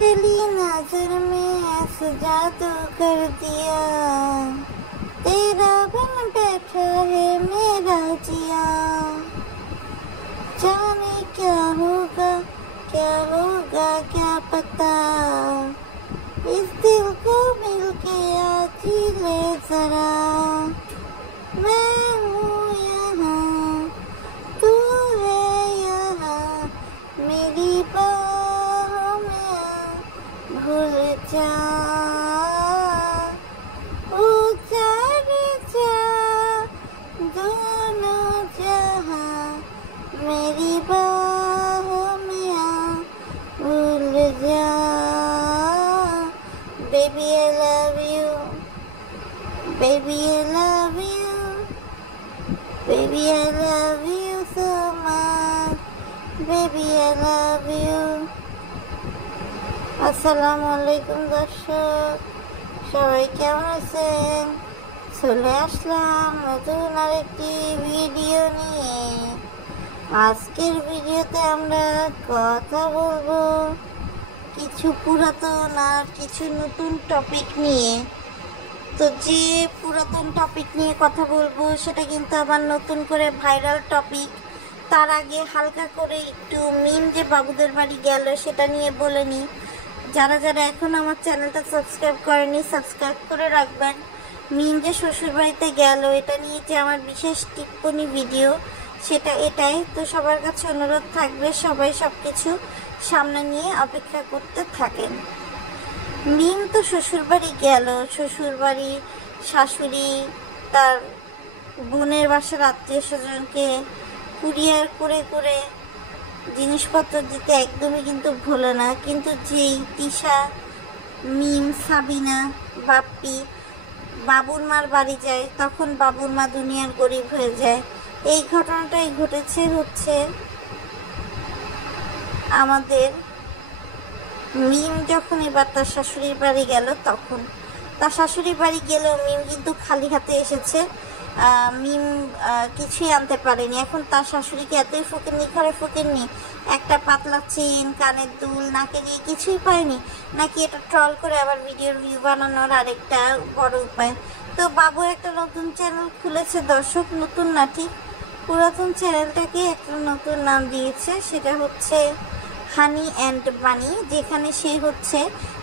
तेरी नजर में ऐसा जादू कर दिया, तेरा बिन बैठा है मेरा जिया। जाने क्या होगा क्या पता, इस दिल को मिलके आज ही ले जरा। मैं हूँ यहाँ, तू है यहाँ, मेरी बाहों में आ, भूल जा। ऊंचा नीचा दोनों जहाँ, मेरी बाहों में आ, भूल जा। Baby I love you, baby I love you, baby I love you so much, baby I love you. আসসালামু আলাইকুম দর্শক, সবাই কেমন আছেন? চলে আসলাম নতুন আরেকটি ভিডিও নিয়ে। আজকের ভিডিওতে আমরা কথা বলবো কিছু পুরাতন আর কিছু নতুন টপিক নিয়ে। তো যে পুরাতন টপিক নিয়ে কথা বলবো সেটা কিন্তু আবার নতুন করে ভাইরাল টপিক। তার আগে হালকা করে একটু মিম যে বাবুদের বাড়ি গেল সেটা নিয়ে বলে নিই। যারা যারা এখন আমার চ্যানেলটা সাবস্ক্রাইব করেনি সাবস্ক্রাইব করে রাখবেন। মিম যে শ্বশুর বাড়িতে গেল এটা নিয়ে যে আমার বিশেষ টিপ্পনী ভিডিও সেটা এটাই। তো সবার কাছে অনুরোধ থাকবে সবাই সব কিছু সামনে নিয়ে অপেক্ষা করতে থাকেন। মিম তো শ্বশুরবাড়ি গেল, শ্বশুরবাড়ি শাশুড়ি তার বোনের বাসার আত্মীয় স্বজনকে কুরিয়ার করে করে জিনিসপত্র দিতে একদমই কিন্তু ভোলে না। কিন্তু যেই তিশা, মিম, সাবিনা, বাপ্পি বাবুর মার বাড়ি যায় তখন বাবুর মা দুনিয়ার গরিব হয়ে যায়। এই ঘটনাটাই ঘটেছে হচ্ছে আমাদের মিম যখন এবার তার শাশুড়ির বাড়ি গেল তখন। তার শাশুড়ির বাড়ি গেলেও মিম কিন্তু খালি হাতে এসেছে। মিম কিছুই আনতে পারেনি। এখন তার শাশুড়িকে এতই ফকিরনি ঘরে ফকিরনি, একটা পাতলা চেন, কানের দুল, নাকে দিয়ে কিছুই পায়নি, নাকি এটা ট্রল করে আবার ভিডিওর ভিউ বানানোর আরেকটা বড় উপায়। তো বাবু একটা নতুন চ্যানেল খুলেছে দর্শক, নতুন না ঠিক পুরাতন চ্যানেলটাকে একটা নতুন নাম দিয়েছে, সেটা হচ্ছে হানি অ্যান্ড বানি, যেখানে সে হচ্ছে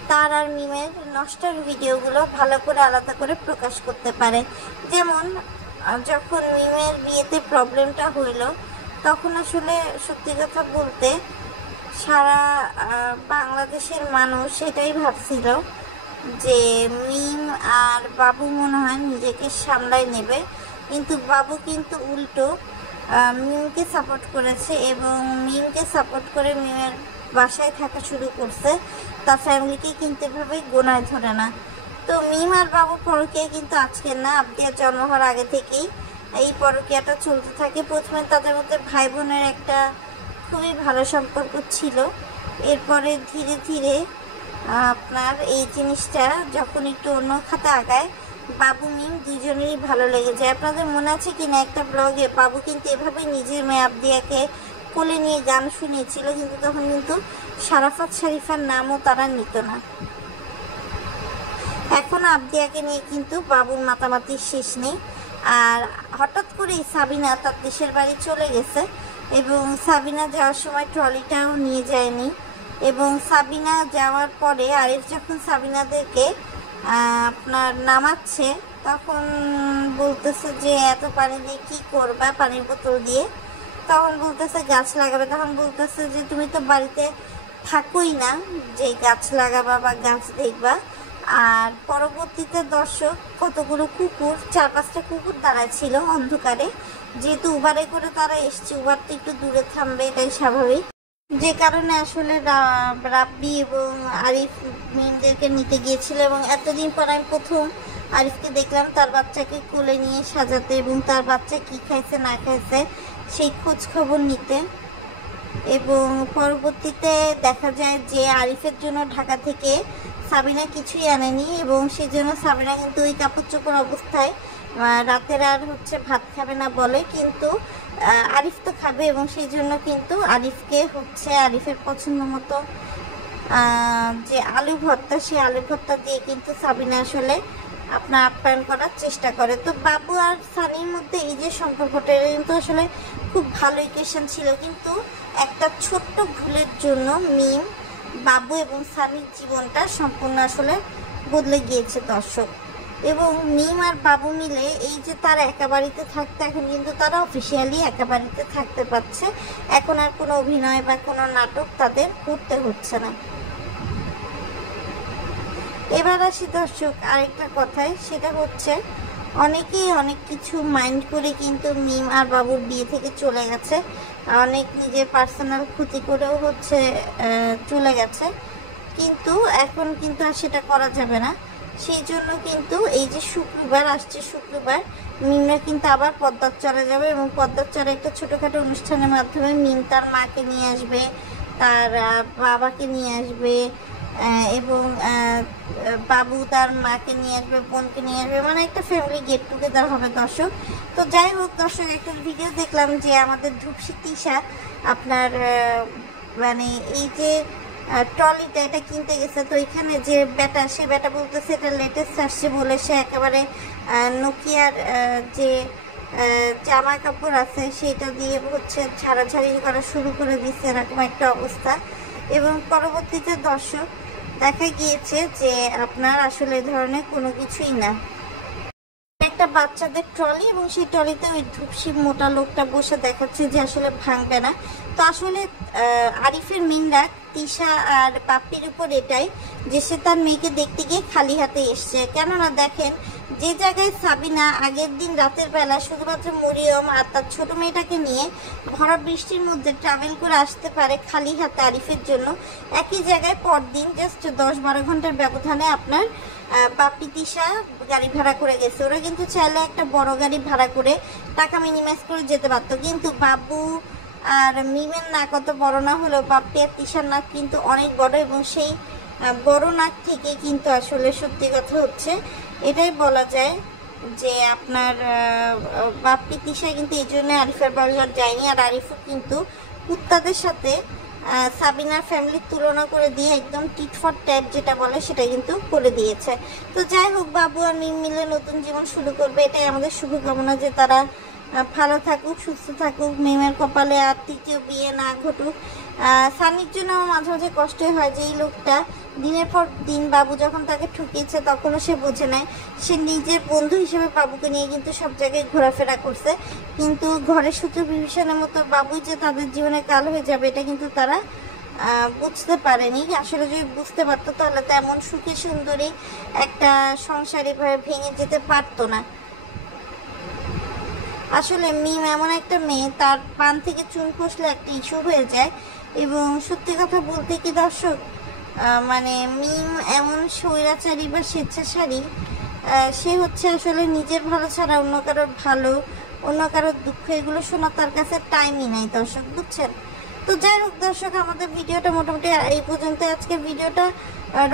তার আর মিমের নষ্টের ভিডিওগুলো ভালো করে আলাদা করে প্রকাশ করতে পারে। যেমন যখন মিমের বিয়েতে প্রবলেমটা হইল তখন আসলে সত্যি কথা বলতে সারা বাংলাদেশের মানুষ সেটাই ভাবছিল যে মিম আর বাবু মনে হয় নিজেকে সামলায় নেবে, কিন্তু বাবু কিন্তু উল্টো মিমকে সাপোর্ট করেছে এবং মিমকে সাপোর্ট করে মিমের বাসায় থাকা শুরু করছে। তার ফ্যামিলিকে কিন্তু এভাবেই গোনায় ধরে না। তো মিম আর বাবুর পরকীয়া কিন্তু আজকের না, আবদিয়ার জন্ম হওয়ার আগে থেকেই এই পরকীয়াটা চলতে থাকে। প্রথমে তাদের মধ্যে ভাই বোনের একটা খুবই ভালো সম্পর্ক ছিল, এরপরে ধীরে ধীরে আপনার এই জিনিসটা যখন একটু অন্য খাতে আগায় বাবু মিম দুজনেরই ভালো লেগে যায়। আপনাদের মনে আছে কিনা একটা ব্লগে বাবু কিন্তু এভাবে নিজের মেয়ে আবদিয়াকে কোলে নিয়ে গান শুনিয়েছিল, কিন্তু তখন কিন্তু সারাফাত শরীফার নামও তারা নিত না। এখন আবদিয়াকে নিয়ে কিন্তু বাবুর মাতামাতির শেষ নেই। আর হঠাৎ করেই সাবিনা তার দেশের বাড়ি চলে গেছে এবং সাবিনা যাওয়ার সময় ট্রলিটাও নিয়ে যায়নি। এবং সাবিনা যাওয়ার পরে আরিফ যখন সাবিনাদেরকে আপনার নামাচ্ছে তখন বলতেছে যে এত পানি দিয়ে কী করবা, পানির বোতল দিয়ে। তখন বলতেছে গাছ লাগাবে। তখন বলতেছে যে তুমি তো বাড়িতে থাকোই না যে গাছ লাগাবা বা গাছ দেখবা। আর পরবর্তীতে দর্শক কতগুলো কুকুর, 4-5টা কুকুর দাঁড়ায় ছিল অন্ধকারে, যেহেতু উবারে করে তারা এসছে, উবারটা একটু দূরে থামবে এটাই স্বাভাবিক, যে কারণে আসলে রাব্বি এবং আরিফ মিমদেরকে নিতে গিয়েছিল। এবং এতদিন পর আমি প্রথম আরিফকে দেখলাম তার বাচ্চাকে কোলে নিয়ে সাজাতে এবং তার বাচ্চা কি খাইছে না খাইছে সেই খোঁজ খবর নিতে। এবং পরবর্তীতে দেখা যায় যে আরিফের জন্য ঢাকা থেকে সাবিনা কিছুই আনেনি এবং সেজন্য সাবিনা কিন্তু ওই কাপড় চোপড় অবস্থায় রাতের আর ভাত খাবে না বলে, কিন্তু আরিফ তো খাবে এবং সেই জন্য কিন্তু আরিফকে আরিফের পছন্দ মতো যে আলু ভর্তা, সেই আলু ভর্তা দিয়ে কিন্তু সাবিনা আসলে আপনার আপ্যায়ন করার চেষ্টা করে। তো বাবু আর সানির মধ্যে এই যে সম্পর্কটা, এটা কিন্তু আসলে খুব ভালো ইকুয়েশন ছিল, কিন্তু একটা ছোট্ট ভুলের জন্য মিম, বাবু এবং সানির জীবনটা সম্পূর্ণ আসলে বদলে গিয়েছে দর্শক। এবং মিম আর বাবু মিলে এই যে তারা একা বাড়িতে থাকতে, এখন কিন্তু তারা অফিসিয়ালি একা বাড়িতে থাকতে পারছে। এখন আর কোনো অভিনয় বা কোনো নাটক তাদের করতে হচ্ছে না। এবার আসি দর্শক আরেকটা কথায়, সেটা হচ্ছে অনেকেই অনেক কিছু মাইন্ড করে কিন্তু মিম আর বাবুর বিয়ে থেকে চলে গেছে, অনেক নিজের পার্সোনাল ক্ষতি করেও হচ্ছে চলে গেছে, কিন্তু এখন কিন্তু আর সেটা করা যাবে না। সেই জন্য কিন্তু এই যে শুক্রবার আসছে, শুক্রবার মিমরা কিন্তু আবার পদ্মার চরে যাবে, এবং পদ্মার চরে একটা ছোটোখাটো অনুষ্ঠানের মাধ্যমে মিম তার মাকে নিয়ে আসবে, তার বাবাকে নিয়ে আসবে, এবং বাবু তার মাকে নিয়ে আসবে, বোনকে নিয়ে আসবে, মানে একটা ফ্যামিলি গেট টুগেদার হবে দর্শক। তো যাই হোক দর্শক, একটা ভিডিও দেখলাম যে আমাদের ধূপসী তিশা আপনার মানে এই যে ট্রলিটা এটা কিনতে গেছে, তো এখানে যে ব্যাটা, সে ব্যাটা বলতেছে এটা লেটেস্ট আসছে বলে সে একেবারে নোকিয়ার যে জামা কাপড় আছে সেটা দিয়ে হচ্ছে ঝাড়াঝাড়ি করা শুরু করে দিচ্ছে, এরকম একটা অবস্থা। এবং পরবর্তীতে দর্শক দেখা গিয়েছে যে আপনার আসলে এই ধরনের কোনো কিছুই না, একটা বাচ্চাদের ট্রলি, এবং সেই ট্রলিতে ওই ধূপসী মোটা লোকটা বসে দেখাচ্ছে যে আসলে ভাঙবে না। তো আসলে আরিফের মেন রাগ তিশা আর পাপ্পির উপর এটাই যে সে তার মেয়েকে দেখতে গিয়ে খালি হাতে এসছে। কেননা দেখেন, যে জায়গায় সাবিনা আগের দিন রাতের বেলা শুধুমাত্র মরিয়ম আর তার ছোট মেয়েটাকে নিয়ে ভরা বৃষ্টির মধ্যে ট্রাভেল করে আসতে পারে খালি হাতে আরিফের জন্য, একই জায়গায় পরদিন জাস্ট 10-12 ঘন্টার ব্যবধানে আপনার পাপ্পি তিশা গাড়ি ভাড়া করে গেছে। ওরা কিন্তু চাইলে একটা বড় গাড়ি ভাড়া করে টাকা মিনিমাইজ করে যেতে পারতো, কিন্তু বাবু আর মিমের নাক অত বড় না হলেও পাপ্পি আর তিশার নাক কিন্তু অনেক বড়, এবং সেই বড় নাক থেকে কিন্তু আসলে সত্যি কথা হচ্ছে এটাই বলা যায় যে আপনার পাপ্পি তিশা কিন্তু এই জন্য আরিফের বাড়ি আর যায়নি, আর আরিফও কিন্তু কুত্তাদের সাথে সাবিনার ফ্যামিলির তুলনা করে দিয়ে একদম টিট ফর ট্যাট যেটা বলে সেটা কিন্তু করে দিয়েছে। তো যাই হোক, বাবু আর মিম মিলে নতুন জীবন শুরু করবে, এটাই আমাদের শুভকামনা যে তারা ভালো থাকুক, সুস্থ থাকুক, মিমের কপালে আর তৃতীয় বিয়ে না ঘটুক। সানির জন্য আমার মাঝে মাঝে কষ্টই হয় যে এই লোকটা দিনের পর দিন বাবু যখন তাকে ঠকিয়েছে তখনও সে বোঝে নেয়, সে নিজের বন্ধু হিসেবে বাবুকে নিয়ে কিন্তু সব জায়গায় ঘোরাফেরা করছে, কিন্তু ঘরের সূত্র বিভীষণের মতো বাবুই যে তাদের জীবনে কাল হয়ে যাবে এটা কিন্তু তারা বুঝতে পারেনি। আসলে যদি বুঝতে পারতো তাহলে তো এমন সুখী সুন্দরী একটা সংসার এভাবে ভেঙে যেতে পারতো না। আসলে মিম এমন একটা মেয়ে, তার পান থেকে চুন খসলে একটা ইস্যু হয়ে যায়। এবং সত্যি কথা বলতে কি দর্শক, মানে মিম এমন স্বৈরাচারী বা স্বেচ্ছাচারী, সে হচ্ছে আসলে নিজের ভালো ছাড়া অন্য কারোর ভালো, অন্য কারোর দুঃখ এগুলো শোনা তার কাছে টাইমই নাই দর্শক, বুঝছেন। তো যাই হোক দর্শক, আমাদের ভিডিওটা মোটামুটি এই পর্যন্ত। আজকের ভিডিওটা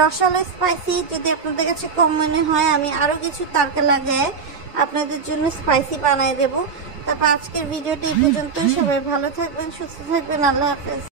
রসালো স্পাইসি, যদি আপনাদের কাছে কম মনে হয় আমি আরও কিছু তারকা লাগায় আপনাদের জন্য স্পাইসি বানিয়ে দেবো। তারপর আজকের ভিডিওটি এই পর্যন্ত। সবাই ভালো থাকবেন, সুস্থ থাকবেন, আল্লাহ হাফেজ।